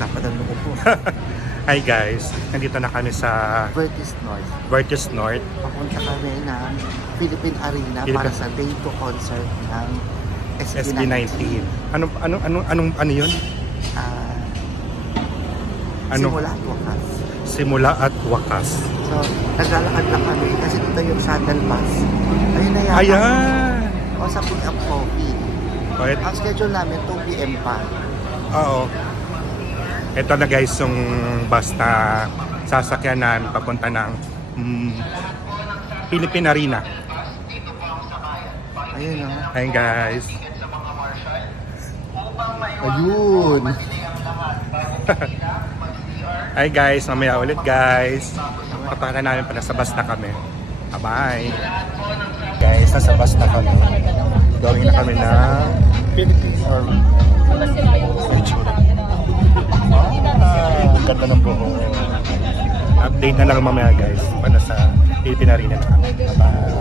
Napadalo ko po. Hi guys, nandito na kami sa Vertis North. Vertis North. Papunta kami ng Philippine Arena para sa Day 2 concert ng SB19. Ano yun? Simula at wakas. Simula at wakas. So, naglalakad lang kami kasi dito yung Saddle Pass. Ayun na yata. Ayan! O sa Pick Up Coffee. Okay. Ang schedule namin 2 PM pa. Oo. Ito na guys yung bus na sasakyan namin papunta ng Philippine Arena. Ayun o. Ayun guys. Ayun. Hi guys, mamaya ulit guys. Papunta namin pa, nasa bus na kami. Bye-bye. Guys, nasa bus na kami. Going na kami ng Philippines or ganda ng buho. Update na lang mamaya guys. Paano sa Philippine Arena na kami. Bye-bye.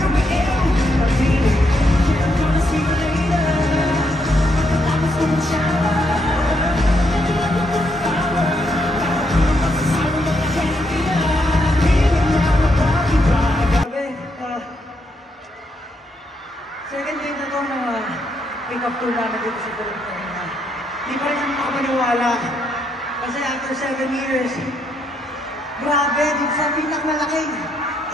I'm make-up tour namin dito sa Philippine Arena. Di pa rin makapaniwala. Kasi after 7 years, grabe, dito sa pinakamalaking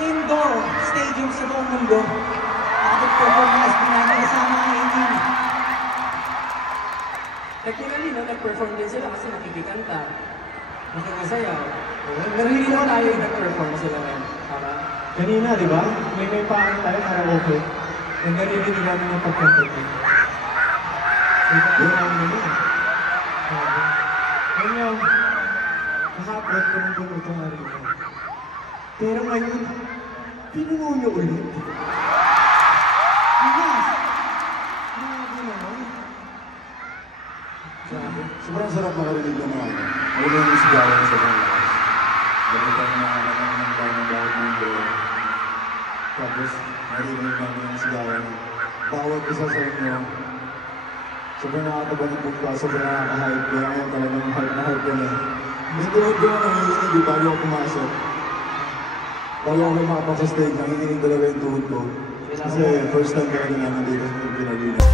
indoor stadium sa buong mundo. Nakapag-perform ng SB namin kasama ang 18. Technically, no, nag-perform din sila kasi nakikikanta, nakikisayaw. Pero hindi naman tayo yung nag-perform sila rin. Para Kanina, di ba? May parang tayo karaoke. And naririnig namin yung pagkanta ko. Yun ang nila. Ngayon, kahapon ko nung puno itong arena. Pero ngayon, pinuno nyo ulit. Yes! Grabe naman. Sobrang sarap makarinig ng mga ano yung sigawan sa mga lakas. Nakita na ng bawat mundo. Tapos, narinig namin ang sigawan. Bawat isa sa inyo. Sobrang nakakabanit po ka, sobrang nakaka-hype. Kaya ngayon talagang hype na hype yan eh. May tulad ko na nanginginig bago ako pumasok. Bago ako makapag sa stage, nanginginig talaga yung tuhod ko. Kasi first time talaga namin dito sa Philippine Arena.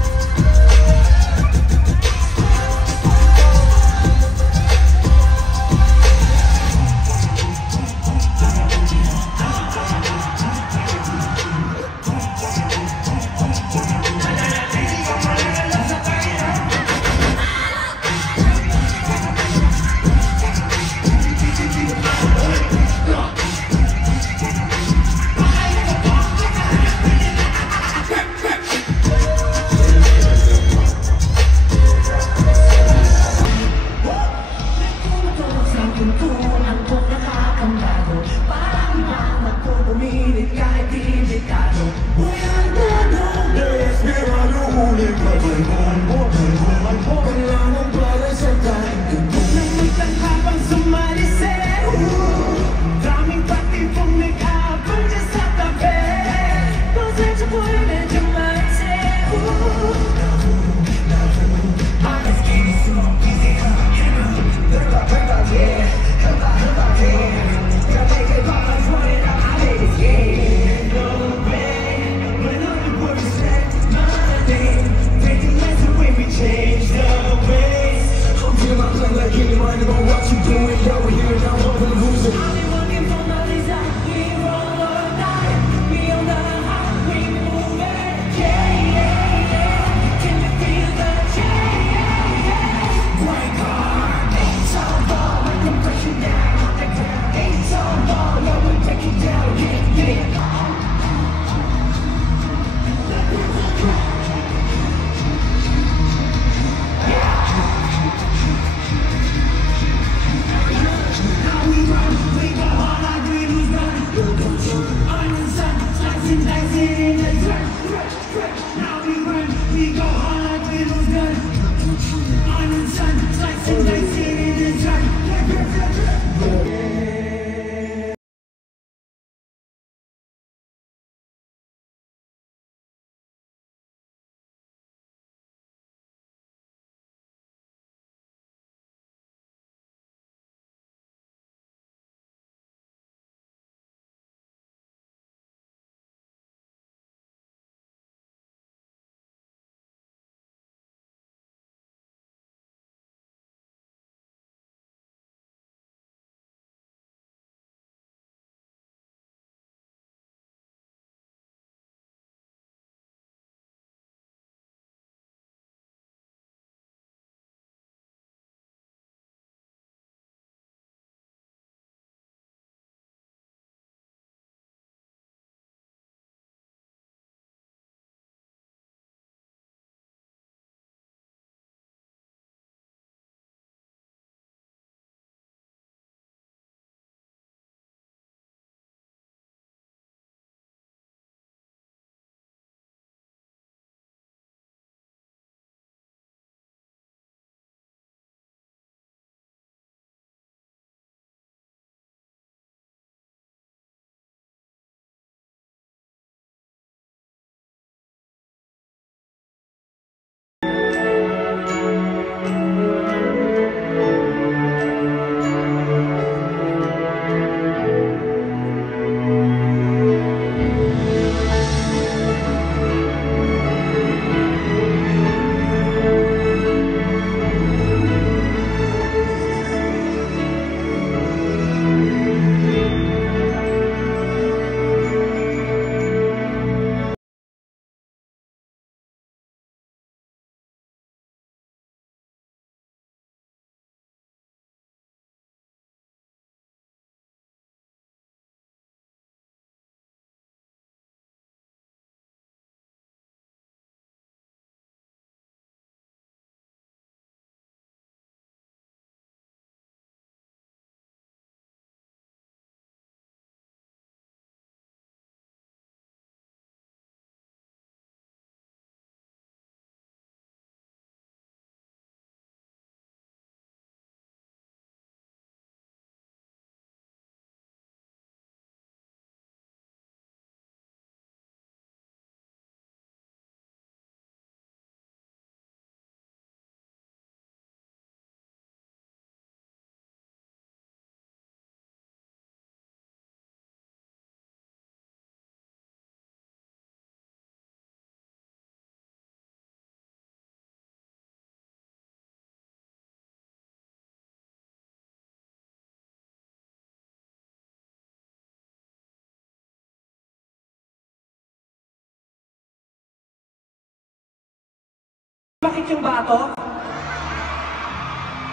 Bakit yung bato?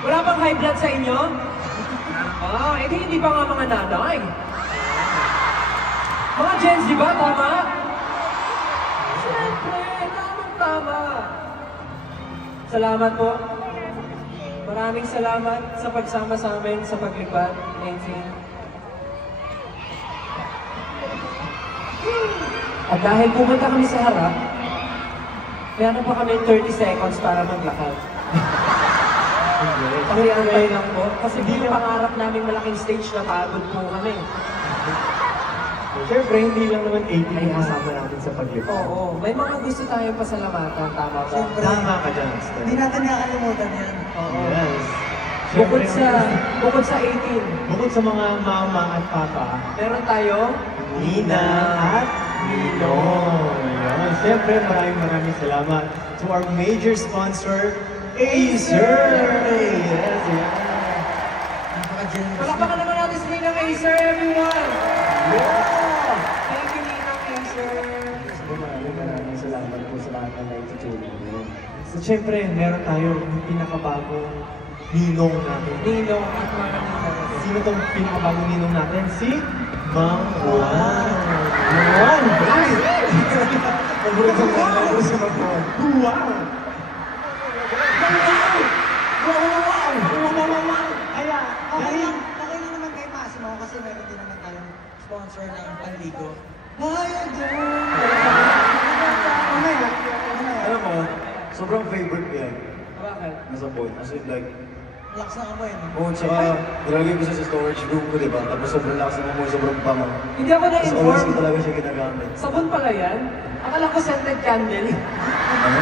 Wala bang high blood sa inyo? Hindi pa nga mga nanay. Mga Gen Z ba? Tama? Siyempre, tama. Salamat po. Maraming salamat sa pagsama sa amin sa paglipad, Nancy. At dahil pumunta kami sa harap, meron pa kami 30 seconds para maglakad. Kasi antay lang po. Kasi yung pangarap namin malaking stage na pagod po kami. Siyempre, hindi lang naman 80 yung kasama natin sa paglipad. Oo, may mga gusto tayong pasalamatan. Tama ba? Tama ka dyan, Stan. Hindi natin nakakalimutan yan. Oo. Yes. Bukod Siyempre, sa 18, bukod sa mga mama at papa, meron tayong Nina at Ninong. Yan. Siyempre, maraming salamat to our major sponsor, Acer! Yes, yan. Napaka-generous. palakpakan naman natin si Ninang Acer, everyone! Yeah! Thank you, Ninang Acer! Maraming salamat po sa lahat na naitutulong nyo. So, siyempre, meron tayong pinakabagong ninong natin. Ninong at mga Ninang. Sino tong pinakabagong ninong natin? Si Mang Juan. Juan! Guys! Paborito ko na si Mang Juan. Juan! Kaya, Okay lang naman kay Massimo kasi meron din naman tayong sponsor ng panligo. Alam mo, sobrang favorite ko yan. Bakit? Nasa boat. As in like, Lakas na amoy, no? oo, tsaka nilagay ko siya sa storage room ko, di ba? Tapos sobrang lakas ng amoy, sobrang bango. Hindi ako Tapos always ko na-inform. talaga siya ginagamit. Sabon pala yan? Akala ko scented candle. Ano?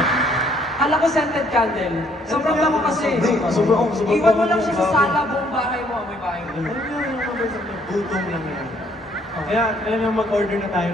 Akala ko scented candle. Sobrang bango kasi. Hindi, sobrang Iwan mo bango lang siya sa yung sala, buong bahay mo, amoy bahay mo. ano yung gutom lang yan. Kaya, alam mo, mag-order na tayo.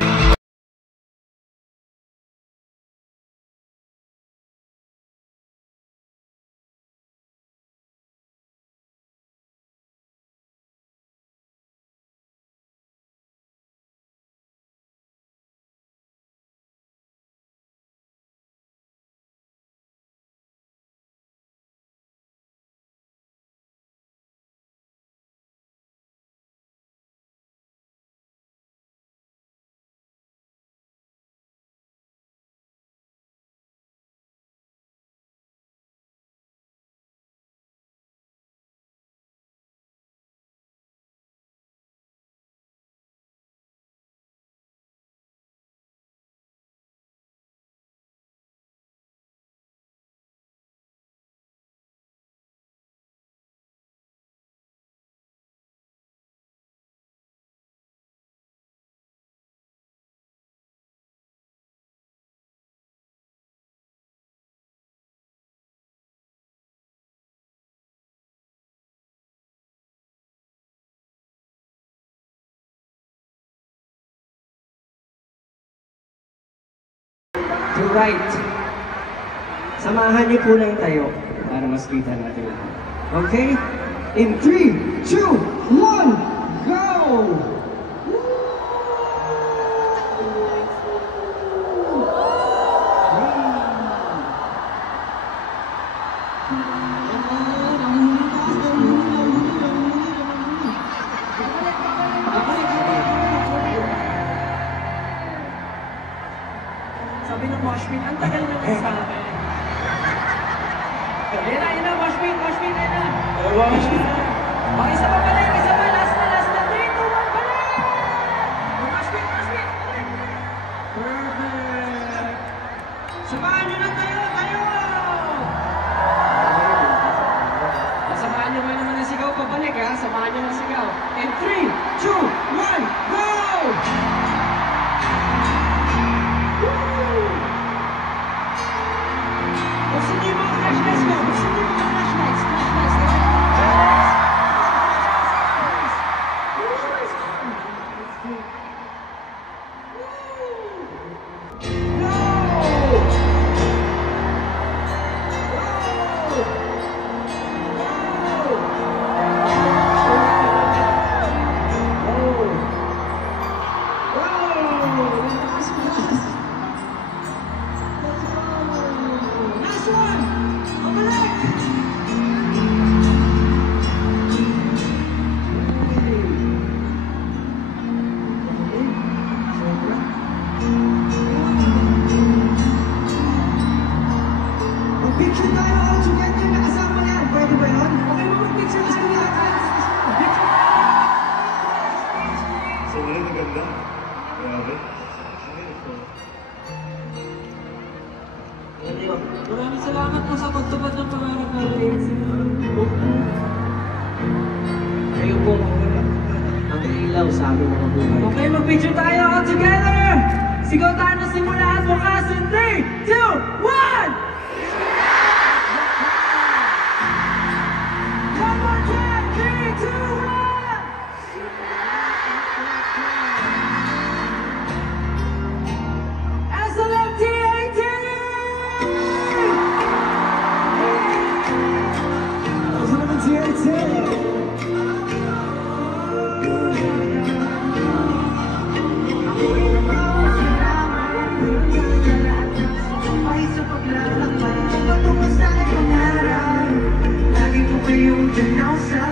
To right. Samahan niyo po lang tayo para mas kita natin lahat. Okay? In 3, 2, 1, go! Sabi ng Moshpit, ang tagal naman sa akin. Yan na, Moshpit, yan na. Isa pa pala, last na. 3, 2, 1, balik! Moshpit. Perfect! Samahan nyo na tayo! Samahan nyo ba naman ang sigaw pabalik, ha? Samahan nyo ng sigaw. In 3, 2, 1, go! Buksan niyo yung mga flashlights mo! Flashlights! Last one! Grabe. Maraming salamat po sa pagtupad ng pangarap natin. Kayo po ang ilaw sa aming mga buhay. Okay, mag-picture tayo all together! Sigaw tayo na simula at bukas in 3, 2, 1! One more time! 3, 2, 1! SLMT18! Ay sa paglalakbay, patungo sa pangarap. Lagi ko kayong ganaw sa